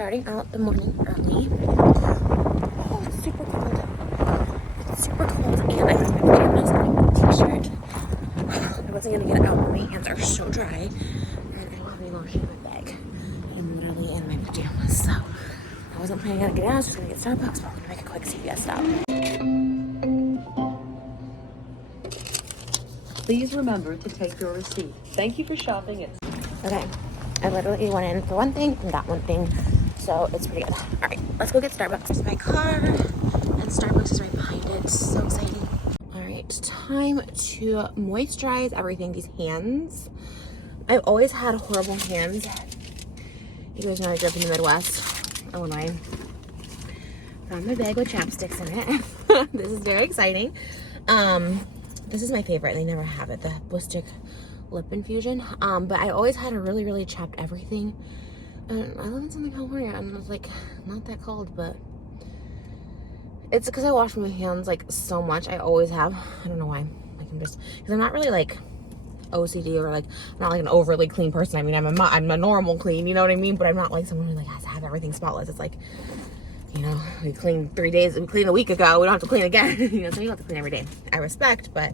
starting out the morning early. Oh, it's super cold. It's super cold, and I'm in my pajamas and my t-shirt. I wasn't gonna get it out, but my hands are so dry, and I don't have any lotion in my bag. I'm literally in my pajamas, so I wasn't planning on getting out. I was just gonna get Starbucks, but I'm gonna make a quick CVS stop. Please remember to take your receipt. Thank you for shopping at... Okay, I literally went in for one thing and got one thing, so it's pretty good. All right, let's go get Starbucks. There's my car, and Starbucks is right behind it. So exciting. All right, time to moisturize everything. These hands, I've always had horrible hands. You guys know I grew up in the Midwest, Illinois. Found my bag with chapsticks in it. This is very exciting. This is my favorite. They never have it, the Ballistic lip infusion. But I always had a really chapped everything. And I live in Southern California, and it's like not that cold, but it's because I wash my hands like so much. I always have. I don't know why. Like because I'm not really like OCD or like I'm not like an overly clean person. I mean, I'm a normal clean, you know what I mean? But I'm not like someone who like has to have everything spotless. It's like, you know, we cleaned 3 days, we cleaned a week ago, we don't have to clean again. You know, so you don't have to clean every day. I respect, but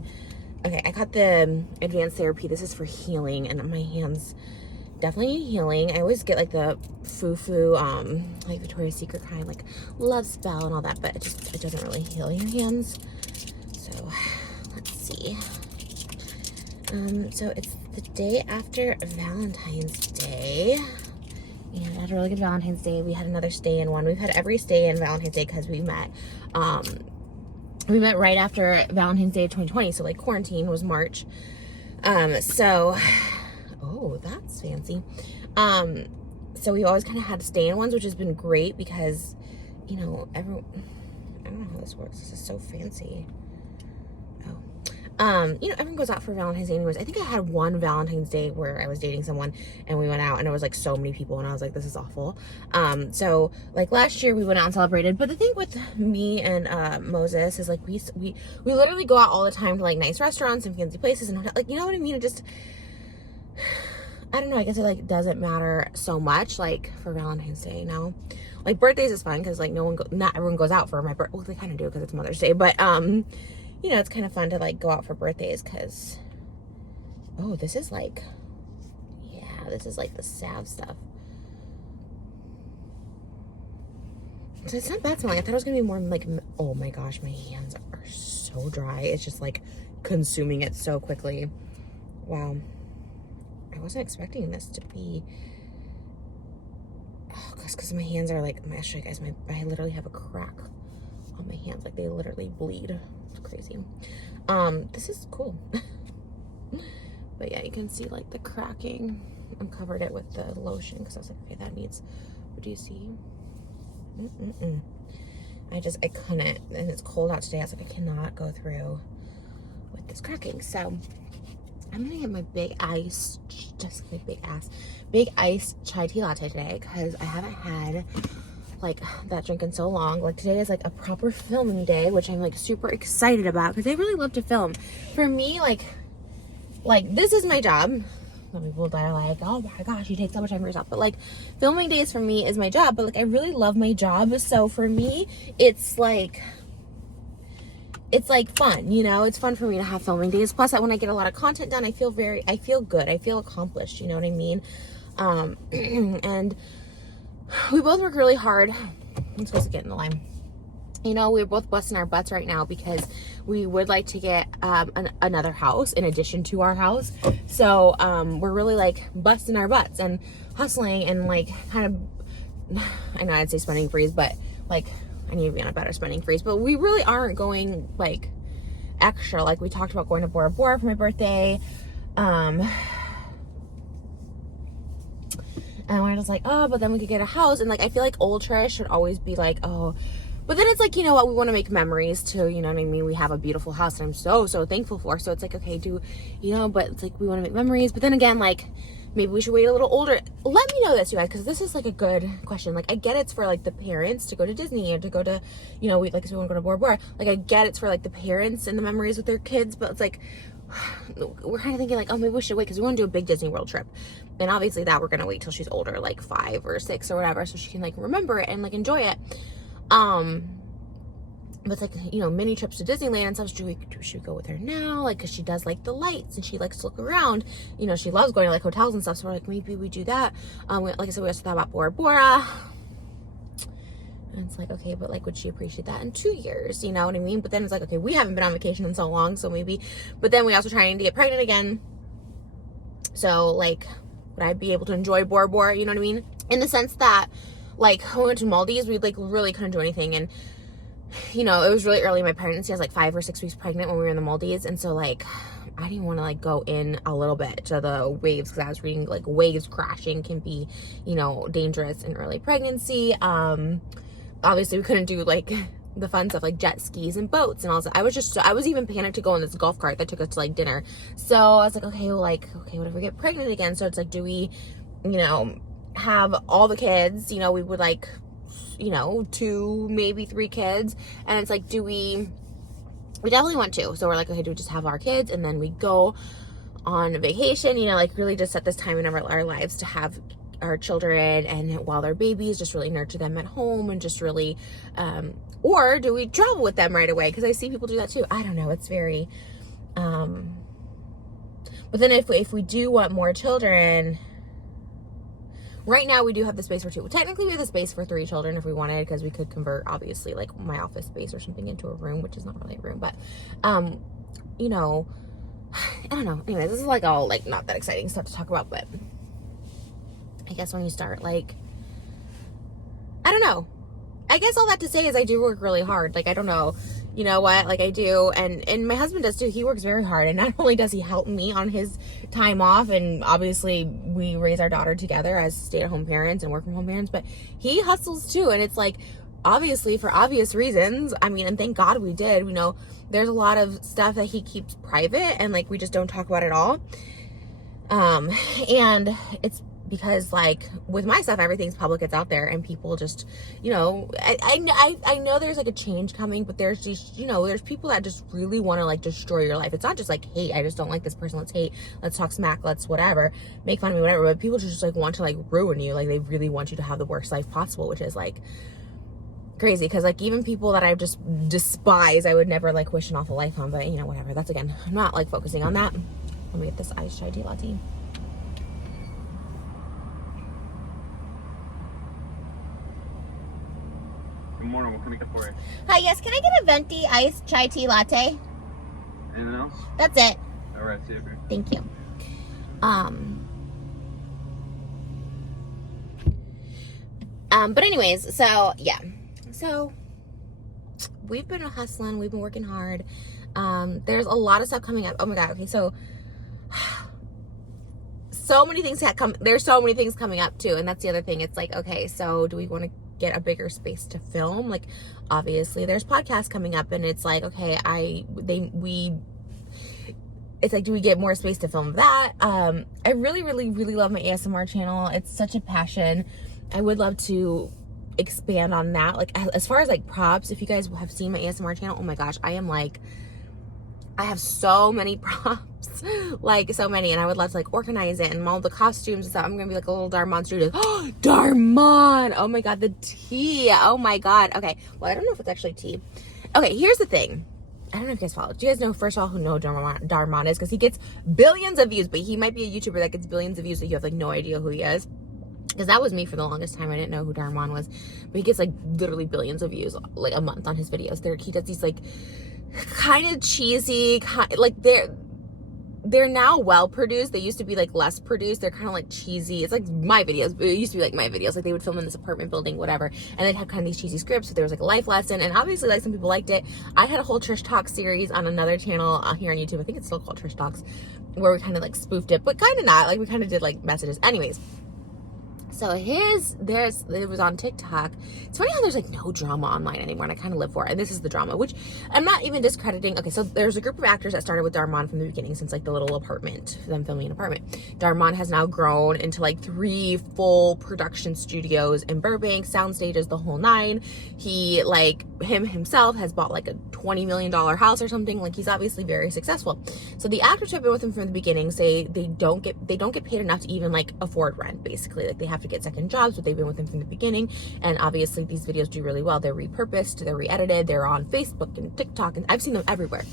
okay, I got the advanced therapy. This is for healing, and my hands definitely need healing. I always get like the foo-foo, like Victoria's Secret kind, like Love Spell and all that, but it doesn't really heal your hands. So let's see. So it's the day after Valentine's Day. And I had a really good Valentine's Day. We had another stay-in one. We've had every stay-in Valentine's Day because we met right after Valentine's Day of 2020. So like quarantine was March. So, oh, that's fancy. So we always kind of had stay-in ones, which has been great because, you know, I don't know how this works. This is so fancy. You know, everyone goes out for Valentine's Day anyways. I think I had one Valentine's Day where I was dating someone and we went out and it was like so many people and I was like, this is awful. So like last year we went out and celebrated, but the thing with me and Moses is like we literally go out all the time to like nice restaurants and fancy places and like, you know what I mean? It just, I don't know, I guess it like doesn't matter so much like for Valentine's Day, you know? Like birthdays is fun because like not everyone goes out for my birthday. Well, they kind of do because it's Mother's Day, but you know, it's kind of fun to like go out for birthdays because, oh, this is like, yeah, this is like the salve stuff. So it's not bad smelling. I thought it was gonna be more like, oh my gosh, my hands are so dry. It's just like consuming it so quickly. Wow. I wasn't expecting this to be, oh, because my hands are like, I'll show you guys, I literally have a crack on my hands. Like they literally bleed. Crazy. This is cool. But yeah, you can see like the cracking. I covered it with the lotion because I was like, okay, that needs, what do you see? I couldn't, and it's cold out today. I was like, I cannot go through with this cracking. So I'm gonna get my big iced chai tea latte today because I haven't had like that drink in so long. Like today is like a proper filming day, which I'm like super excited about because I really love to film. For me, like this is my job. Some people that are like, oh my gosh, you take so much time for yourself, but like filming days for me is my job. But like I really love my job, so for me it's like fun, you know. It's fun for me to have filming days. Plus when I get a lot of content done, I feel good, I feel accomplished, you know what I mean? And we both work really hard. I'm supposed to get in the line. You know, we're both busting our butts right now because we would like to get another house in addition to our house. So we're really like busting our butts and hustling and like kind of, I know I'd say spending freeze, but like I need to be on a better spending freeze. But we really aren't going like extra. Like we talked about going to Bora Bora for my birthday. And we're just like, oh, but then we could get a house. And like, I feel like old Trish should always be like, oh, but then it's like, you know what? We want to make memories too. You know what I mean? We have a beautiful house and I'm so thankful for. So it's like, okay, you know, but it's like, we want to make memories. But then again, like maybe we should wait a little older. Let me know this, you guys, because this is like a good question. Like I get it's for like the parents to go to Disney and to go to, you know, we want to go to Bora Bora. Like I get it's for like the parents and the memories with their kids, but it's like, we're kind of thinking like, oh, maybe we should wait because we want to do a big Disney World trip. And obviously that we're going to wait till she's older, like 5 or 6 or whatever, so she can like remember it and like enjoy it. But it's like, you know, mini trips to Disneyland and stuff. Should we go with her now? Like, because she does like the lights and she likes to look around. You know, she loves going to like hotels and stuff. So we're like, maybe we do that. Like I said, we also thought about Bora Bora. And it's like, okay, but like, would she appreciate that in 2 years? You know what I mean? But then it's like, okay, we haven't been on vacation in so long, so maybe. But then we also trying to get pregnant again. So like, would I be able to enjoy Bora Bora? You know what I mean? In the sense that, like, when we went to Maldives, we like really couldn't do anything. And you know, it was really early in my pregnancy. I was like 5 or 6 weeks pregnant when we were in the Maldives. And so like, I didn't want to like go in a little bit to the waves because I was reading like waves crashing can be, you know, dangerous in early pregnancy. Obviously we couldn't do like the fun stuff like jet skis and boats and all that. I was even panicked to go on this golf cart that took us to like dinner. So I was like, okay, well, like, okay, what if we get pregnant again? So it's like, do we, you know, have all the kids, you know, we would like, you know, 2, maybe 3 kids. And it's like, we definitely want to. So we're like, okay, do we just have our kids and then we go on vacation, you know, like really just at this time in our lives to have our children, and while they're babies, just really nurture them at home and just really, or do we travel with them right away? Because I see people do that too. I don't know. It's very, but then if we do want more children, right now we do have the space for 2. Technically we have the space for 3 children if we wanted, because we could convert obviously like my office space or something into a room, which is not really a room, but you know, I don't know. Anyways, this is like all like not that exciting stuff to talk about, but I guess when you start like, I don't know. I guess all that to say is I do work really hard. Like, I don't know, you know what, like I do. And my husband does too. He works very hard. And not only does he help me on his time off, and obviously we raise our daughter together as stay-at-home parents and work from home parents, but he hustles too. And it's like, obviously for obvious reasons, I mean, and thank God we did, you know, there's a lot of stuff that he keeps private and like, we just don't talk about it all. And it's because like with my stuff, everything's public, it's out there, and people just, you know, I know there's like a change coming, but there's just, you know, there's people that just really want to like destroy your life. It's not just like hate, I just don't like this person, let's hate, let's talk smack, let's whatever, make fun of me, whatever, but people just like want to like ruin you. Like they really want you to have the worst life possible, which is like crazy, because like even people that I just despise, I would never like wish an awful life on, but you know, whatever. That's, again, I'm not like focusing on that. Let me get this iced chai tea latte. Good morning, what can I get for you? Hi, yes, can I get a venti iced chai tea latte? Anything else? That's it. Alright, see you here. Thank you. But anyways, so yeah. So we've been hustling, we've been working hard. There's a lot of stuff coming up. Oh my God. Okay. So many things there's so many things coming up too. And that's the other thing. It's like, okay, so do we want to get a bigger space to film? Like, obviously there's podcasts coming up, and it's like, okay, it's like, do we get more space to film that? I really, really, really love my ASMR channel. It's such a passion. I would love to expand on that. Like, as far as like props, if you guys have seen my ASMR channel, oh my gosh, I have so many props, like so many, and I would love to like organize it and all the costumes and stuff. I'm gonna be like a little Darmon studio. Oh, Darmon! Oh my God, the tea! Oh my God. Okay, well, I don't know if it's actually tea. Okay, here's the thing. I don't know if you guys follow. Do you guys know, first of all, who Darmon is? Because he gets billions of views, but he might be a YouTuber that gets billions of views, so you have like no idea who he is. Because that was me for the longest time. I didn't know who Darmon was, but he gets like literally billions of views like a month on his videos. He does these like kind of cheesy, like they're now well produced. They used to be like less produced. They're kind of like cheesy. It's like my videos, but it used to be like my videos. Like they would film in this apartment building, whatever, and they'd have kind of these cheesy scripts. So there was like a life lesson, and obviously like some people liked it. I had a whole Trish Talks series on another channel here on YouTube. I think it's still called Trish Talks, where we kind of like spoofed it, but kind of not. Like we kind of did like messages. Anyways, So it was on TikTok. It's funny how there's like no drama online anymore, and I kind of live for it. And this is the drama, which I'm not even discrediting. Okay, so there's a group of actors that started with Darman from the beginning, since like the little apartment, them filming an apartment. Darman has now grown into like 3 full production studios in Burbank, sound stages, the whole 9. He, like, himself has bought like a $20 million house or something. Like, he's obviously very successful. So the actors who have been with him from the beginning say they don't get paid enough to even like afford rent, basically. Like, they have to get second jobs, but they've been with him from the beginning. And obviously these videos do really well. They're repurposed, they're re-edited, they're on Facebook and TikTok, and I've seen them everywhere.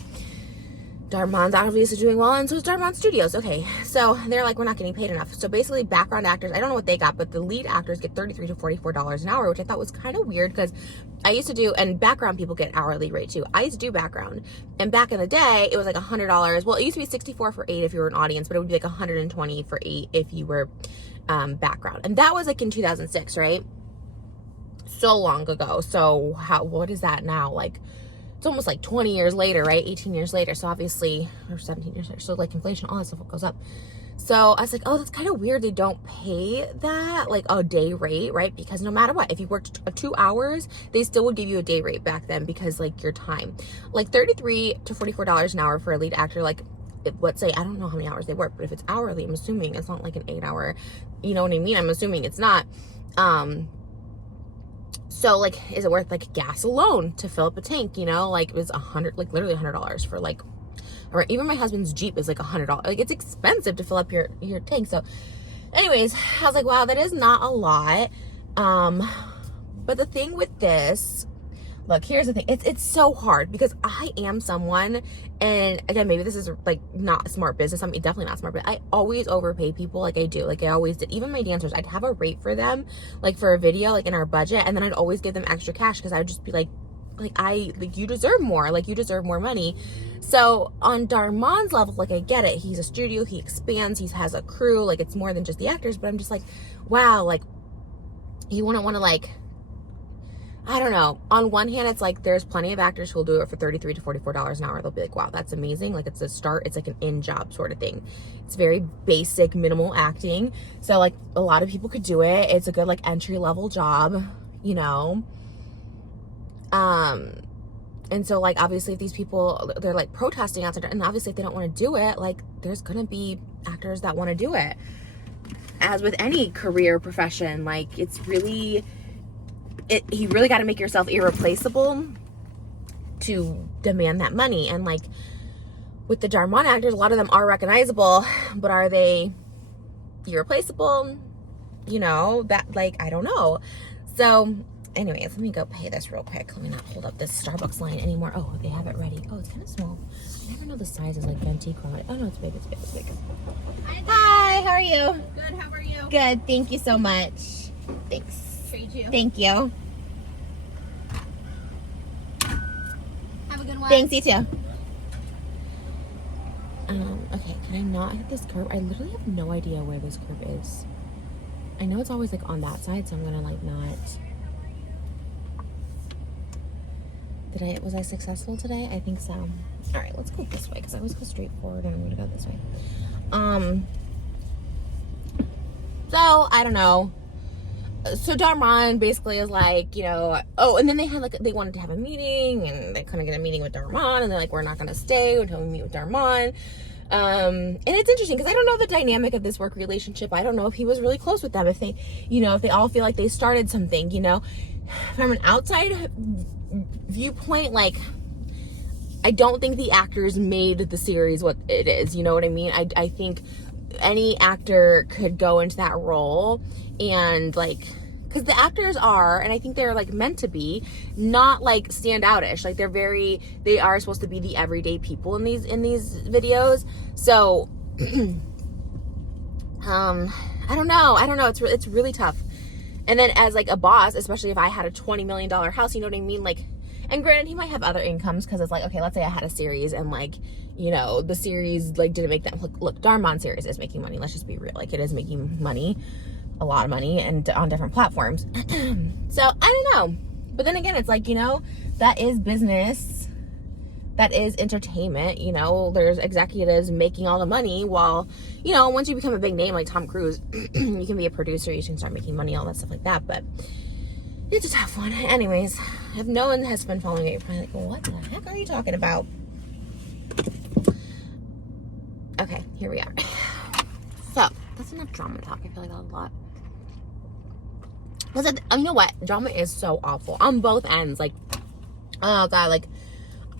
Darman's obviously doing well, and so is Darman Studios. Okay, so they're like, we're not getting paid enough. So basically, background actors, I don't know what they got, but the lead actors get $33 to $44 an hour, which I thought was kind of weird, because I used to do, and background people get hourly rate too. I used to do background, and back in the day, it was like $100. Well, it used to be $64 for 8 if you were an audience, but it would be like $120 for 8 if you were background. And that was like in 2006, right? So long ago. So what is that now? Like, it's almost like 20 years later, right? 18 years later. So obviously, or 17 years later. So like inflation, all that stuff goes up. So I was like, oh, that's kind of weird. They don't pay that, like, a day rate, right? Because no matter what, if you worked 2 hours, they still would give you a day rate back then, because like your time, like $33 to $44 an hour for a lead actor. Like, let's say, I don't know how many hours they work, but if it's hourly, I'm assuming it's not like an 8-hour, you know what I mean? I'm assuming it's not. So like, is it worth like gas alone to fill up a tank? You know, like, it was literally $100 for like, or even my husband's Jeep is like $100. Like, it's expensive to fill up your tank. So anyways, I was like, wow, that is not a lot. But the thing with this, look, here's the thing. It's so hard, because I am someone, and again, maybe this is like not smart business. I mean, definitely not smart, but I always overpay people. Like, I do. Like, I always did. Even my dancers, I'd have a rate for them, like for a video, like in our budget, and then I'd always give them extra cash, because I would just be like, you deserve more. Like, you deserve more money. So on Darman's level, like, I get it. He's a studio. He expands. He has a crew. Like, it's more than just the actors. But I'm just like, wow. Like, you wouldn't want to, like, I don't know. On one hand, it's like, there's plenty of actors who will do it for $33 to $44 an hour. They'll be like, wow, that's amazing. Like, it's a start. It's like an in-job sort of thing. It's very basic, minimal acting. So like, a lot of people could do it. It's a good like entry-level job, you know? And so like, obviously if these people, they're like protesting outside, and obviously if they don't want to do it, like, there's gonna be actors that want to do it. As with any career profession, like, it's really, you really got to make yourself irreplaceable to demand that money. And like, with the Darman actors, a lot of them are recognizable, but are they irreplaceable? You know, that, like, I don't know. So anyways, let me go pay this real quick. Let me not hold up this Starbucks line anymore. Oh, they have it ready. Oh, it's kind of small. I never know the sizes, like Venti. Oh no, it's big, it's big, it's big. Hi, how are you? Good, how are you? Good, thank you so much. Thanks. Trade you. Thank you. Have a good one. Thanks, you too. Okay, can I not hit this curb? I literally have no idea where this curb is. I know it's always like on that side, so I'm gonna like not. Was I successful today? I think so. All right, let's go this way, because I always go straight forward, and I'm gonna go this way. So I don't know. So Darman basically is like, you know, oh, and then they wanted to have a meeting, and they couldn't get a meeting with Darman, and they're like, we're not gonna stay until we meet with Darman. And it's interesting, because I don't know the dynamic of this work relationship. I don't know if he was really close with them, if they, you know, if they all feel like they started something, you know. From an outside viewpoint, like, I don't think the actors made the series what it is, you know what I mean? I think any actor could go into that role, and like, because the actors are, and I think they're like meant to be, not like stand outish. Like, they are supposed to be the everyday people in these videos. So I don't know. It's really tough. And then as like a boss, especially if I had a $20 million house, you know what I mean? Like, and granted, he might have other incomes, because it's like, okay, let's say I had a series, and like, you know, the series like didn't make that. Look, Darman series is making money. Let's just be real. Like, it is making money, a lot of money, and on different platforms. So I don't know. But then again, it's like, you know, that is business. that is entertainment. You know, there's executives making all the money while, you know, once you become a big name like Tom Cruise, you can be a producer, you can start making money, all that stuff like that. But it's a tough one. Anyways, if no one has been following it, you're probably like, well, what the heck are you talking about? Okay, here we are. So, that's enough drama talk. I feel like that was a lot. Because, you know what? Drama is so awful on both ends. Like, oh, God, like,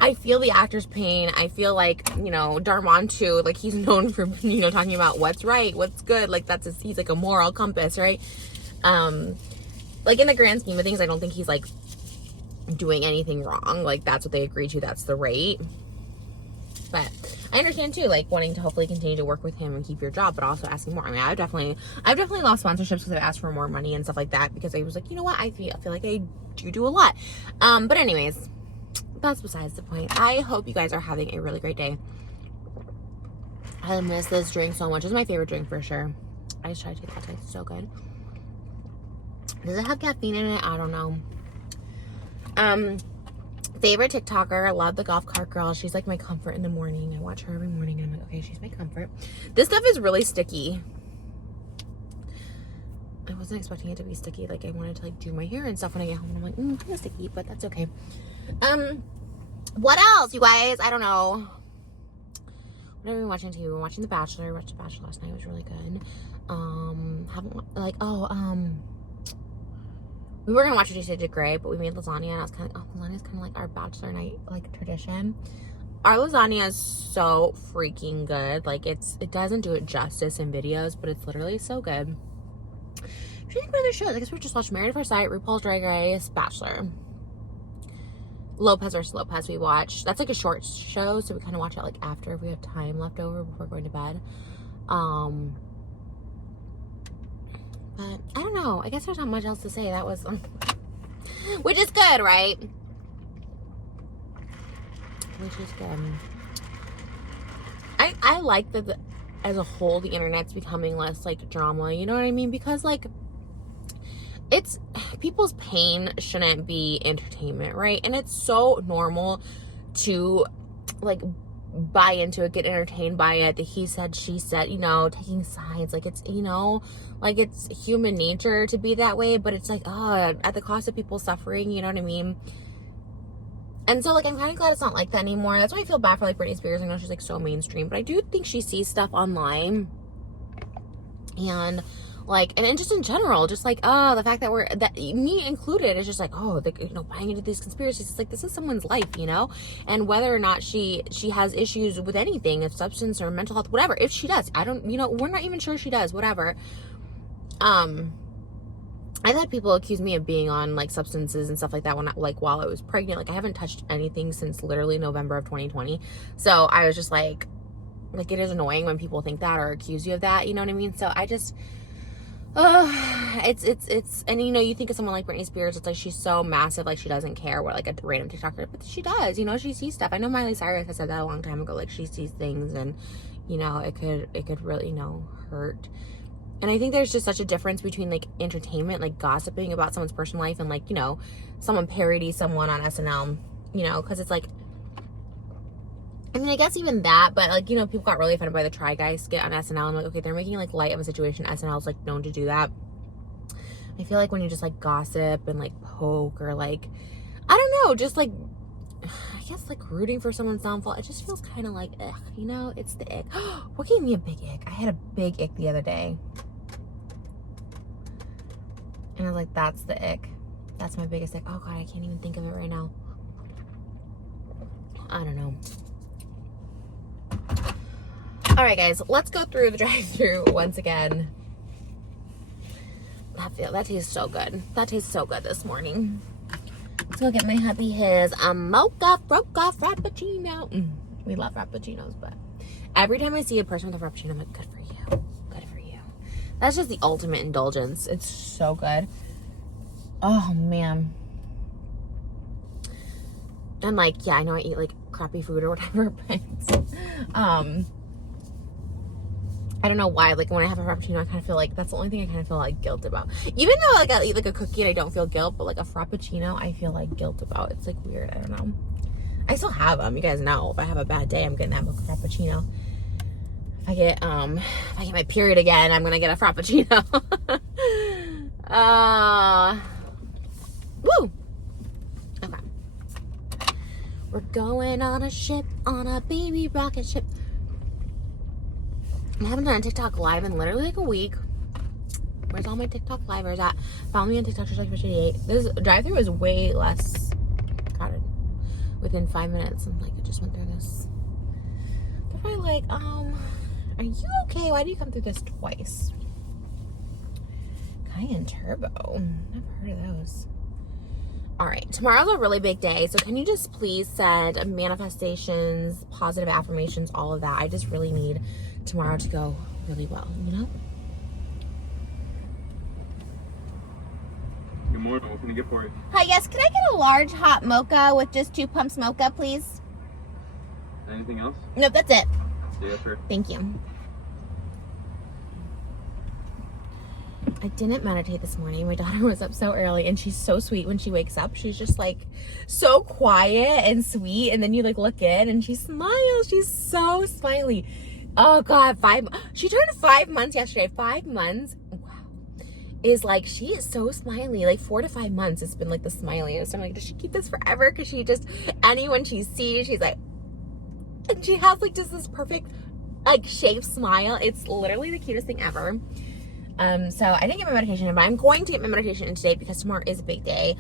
I feel the actor's pain. I feel like, you know, Darman too, like, he's known for, you know, talking about what's right, what's good. Like, he's like a moral compass, right? Like, in the grand scheme of things, I don't think he's, like, doing anything wrong. Like, that's what they agreed to. That's the rate. But I understand, too, like, wanting to hopefully continue to work with him and keep your job, but also asking more. I mean, I've definitely lost sponsorships because I've asked for more money and stuff like that because I was like, you know what? I feel like I do a lot. But anyways, that's besides the point. I hope you guys are having a really great day. I miss this drink so much. It's my favorite drink for sure. I just tried to take that. It's so good. Does it have caffeine in it? I don't know. Favorite TikToker, love the golf cart girl. She's like my comfort in the morning. I watch her every morning and I'm like, okay, she's my comfort. This stuff is really sticky. I wasn't expecting it to be sticky. Like, I wanted to like do my hair and stuff when I get home and I'm like, kind of sticky, but that's okay. What else, you guys? I don't know. What have we been watching TV? We're watching The Bachelor. I watched The Bachelor last night. It was really good. We were gonna watch What You Say to Grey, but we made lasagna, and I was kind of, lasagna's kind of like our bachelor night, like, tradition. Our lasagna is so freaking good. Like, it doesn't do it justice in videos, but it's literally so good. I'm trying to think what other shows. I guess we just watched Married at First Sight, RuPaul's Drag Race, Bachelor. Lopez vs. Lopez we watched. That's like a short show, so we kind of watch it like after if we have time left over before going to bed. But I don't know. I guess there's not much else to say. That was, which is good, right? Which is good. I like that as a whole, the internet's becoming less like drama. You know what I mean? Because like, it's people's pain shouldn't be entertainment, right? And it's so normal to like buy into it, get entertained by it, the he said, she said, you know, taking sides. Like, it's, you know, like, it's human nature to be that way, but it's like, oh, at the cost of people suffering, you know what I mean? And so, like, I'm kind of glad it's not like that anymore. That's why I feel bad for, like, Britney Spears. I know she's, like, so mainstream, but I do think she sees stuff online and like, and just in general, just like, oh, the fact that me included, is just like, oh, you know, buying into these conspiracies. It's like, this is someone's life, you know, and whether or not she has issues with anything, if substance or mental health, whatever, if she does, I don't, you know, we're not even sure she does, whatever. I've had people accuse me of being on like substances and stuff like that while I was pregnant. Like, I haven't touched anything since literally November of 2020. So I was just like, it is annoying when people think that or accuse you of that, you know what I mean? So I just, it's, and you know, you think of someone like Britney Spears, it's like, she's so massive, like, she doesn't care what, like, a random TikToker, but she does, you know, she sees stuff. I know Miley Cyrus has said that a long time ago, like, she sees things and, you know, it could really, you know, hurt. And I think there's just such a difference between, like, entertainment, like, gossiping about someone's personal life and, like, you know, someone parodies someone on SNL, you know, because it's like, I mean, I guess even that, but, like, you know, people got really offended by the Try Guy skit on SNL. I'm like, okay, they're making, like, light of a situation. SNL's, like, known to do that. I feel like when you just, like, gossip and, like, poke or, like, I don't know, just, like, I guess, like, rooting for someone's downfall, it just feels kind of like, ugh, you know, it's the ick. What gave me a big ick? I had a big ick the other day. And I was like, that's the ick. That's my biggest ick. Oh, God, I can't even think of it right now. I don't know. All right, guys, let's go through the drive-thru once again. That tastes so good. That tastes so good this morning. Let's go get my hubby his mocha frappuccino. We love frappuccinos, but every time I see a person with a frappuccino, I'm like, good for you. Good for you. That's just the ultimate indulgence. It's so good. Oh, man. And, like, yeah, I know I eat, like, crappy food or whatever, but I don't know why, like, when I have a frappuccino, I kind of feel like that's the only thing I kind of feel like guilt about. Even though, like, I eat, like, a cookie and I don't feel guilt, but, like, a frappuccino, I feel like guilt about. It's, like, weird. I don't know. I still have them. You guys know if I have a bad day, I'm gonna have a frappuccino. If I get my period again, I'm gonna get a frappuccino. Woo. Okay. We're going on a ship, on a baby rocket ship. I haven't done a TikTok live in literally like a week. Where's all my TikTok livers at? Follow me on TikTok, TRISH88. This drive-thru is way less crowded. Within 5 minutes, I'm like, I just went through this. They're probably like, are you okay? Why do you come through this twice? Cayenne Turbo. Never heard of those. All right, tomorrow's a really big day. So can you just please send manifestations, positive affirmations, all of that? I just really need tomorrow to go really well, you know? Good morning. What can I get for you? Hi, yes. Can I get a large hot mocha with just 2 pumps mocha, please? Anything else? Nope, that's it. Yeah, sure. Thank you. I didn't meditate this morning. My daughter was up so early, and she's so sweet when she wakes up. She's just like so quiet and sweet, and then you like look in and she smiles. She's so smiley. Oh God, she turned 5 months yesterday. 5 months. Wow. Is like, she is so smiley. Like 4 to 5 months it's been like the smiliest. So I'm like, does she keep this forever? Because she just, anyone she sees, she's like, and she has like just this perfect like shaped smile. It's literally the cutest thing ever. So I didn't get my medication in, but I'm going to get my medication in today because tomorrow is a big day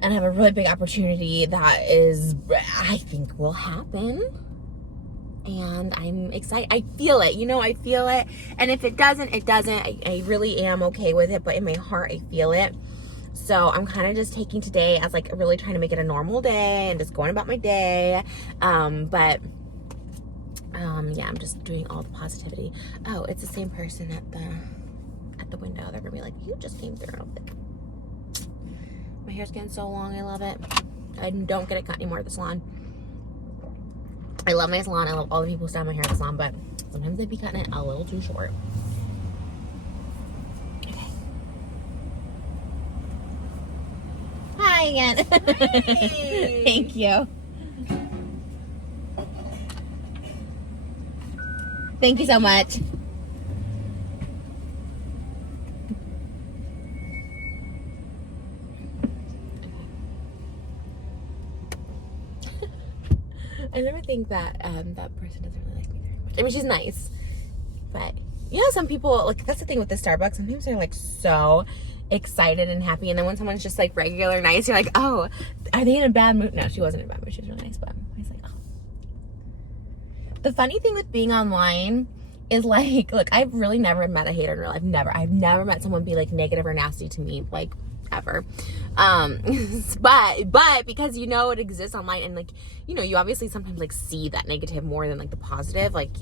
and I have a really big opportunity that I think will happen. And I'm excited. I feel it, I feel it. And if it doesn't, it doesn't. I really am okay with it, but in my heart, I feel it. So I'm kind of just taking today as like really trying to make it a normal day and just going about my day. Yeah, I'm just doing all the positivity. Oh, it's the same person at the window. They're gonna be like, you just came through. And I'm like, my hair's getting so long. I love it. I don't get it cut anymore at the salon. I love my salon. I love all the people who style my hair at the salon, but sometimes they'd be cutting it a little too short. Okay. Hi again. Hey. Thank you. Thank you so much. I never think that that person doesn't really like me very much. I mean, she's nice, but some people, like, that's the thing with the Starbucks. Sometimes they're like so excited and happy, and then when someone's just like regular nice, you're like, oh, are they in a bad mood? No, she wasn't in a bad mood. She was really nice, but I was like, oh. The funny thing with being online is like, look, I've really never met a hater in real life. I've never met someone be like negative or nasty to me, like, ever. But because it exists online, and like, you obviously sometimes like see that negative more than like the positive, like,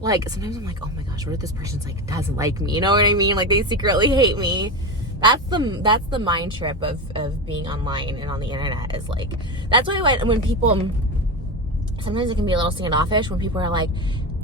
like sometimes I'm like, oh my gosh, what if this person's like doesn't like me, you know what I mean? Like they secretly hate me. That's the mind trip of being online and on the internet, is like, that's why when people, sometimes it can be a little standoffish when people are like,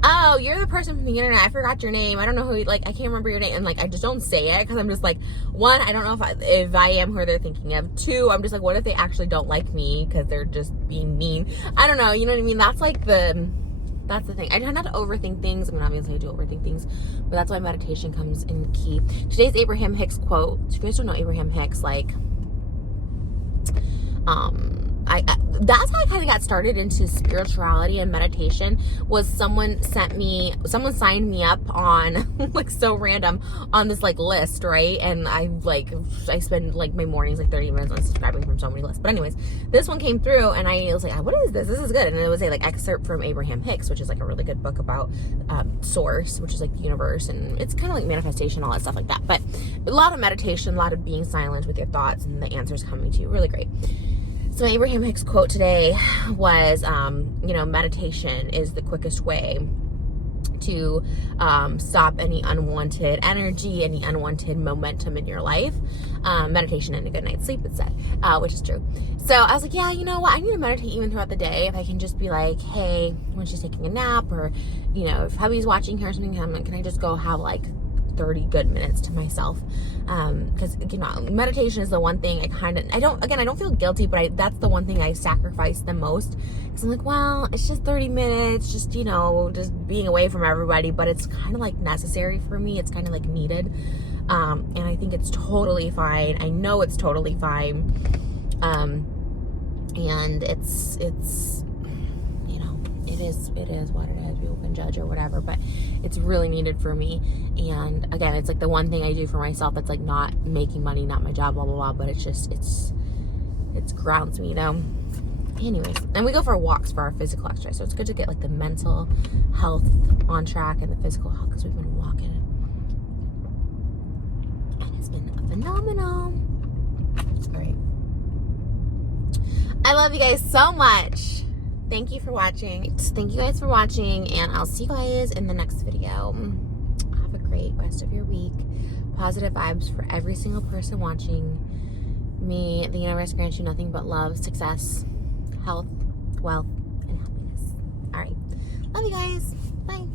oh, you're the person from the internet, I forgot your name, I don't know who, like, I can't remember your name, and like, I just don't say it, because I'm just like, one, I don't know if I am who they're thinking of. Two, I'm just like, what if they actually don't like me because they're just being mean? I don't know, you know what I mean? That's like that's the thing. I try not to overthink things. I mean, obviously I do overthink things, but that's why meditation comes in key. Today's Abraham Hicks quote. If you guys don't know Abraham Hicks, like, that's how I kind of got started into spirituality and meditation. Was someone signed me up on, like, so random, on this like list, right? And I spend like my mornings like 30 minutes on subscribing from so many lists. But anyways, this one came through and I was like, what is this? This is good. And it was a like excerpt from Abraham Hicks, which is like a really good book about source, which is like the universe, and it's kind of like manifestation, all that stuff like that. But a lot of meditation, a lot of being silent with your thoughts and the answers coming to you. Really great. So my Abraham Hicks quote today was, meditation is the quickest way to stop any unwanted energy, any unwanted momentum in your life. Meditation and a good night's sleep, it said, which is true. So I was like, yeah, you know what? I need to meditate even throughout the day. If I can just be like, hey, when she's taking a nap, or, if hubby's watching her or something, can I just go have like 30 good minutes to myself. Because, you know, meditation is the one thing I don't feel guilty, but that's the one thing I sacrifice the most. Because I'm like, well, it's just 30 minutes, just, you know, just being away from everybody, but it's kind of like necessary for me. It's kind of like needed. And I think it's totally fine. I know it's totally fine. And it's, you know, it is what it is. People can judge or whatever, but it's really needed for me. And again, it's like the one thing I do for myself that's like not making money, not my job, blah, blah, blah, but it's just, it grounds me, you know? Anyways, and we go for walks for our physical exercise. So it's good to get like the mental health on track and the physical health, because we've been walking. And it's been phenomenal. All right. I love you guys so much. Thank you for watching. Thank you guys for watching, and I'll see you guys in the next video. Have a great rest of your week. Positive vibes for every single person watching. May the universe grant you nothing but love, success, health, wealth, and happiness. All right. Love you guys. Bye.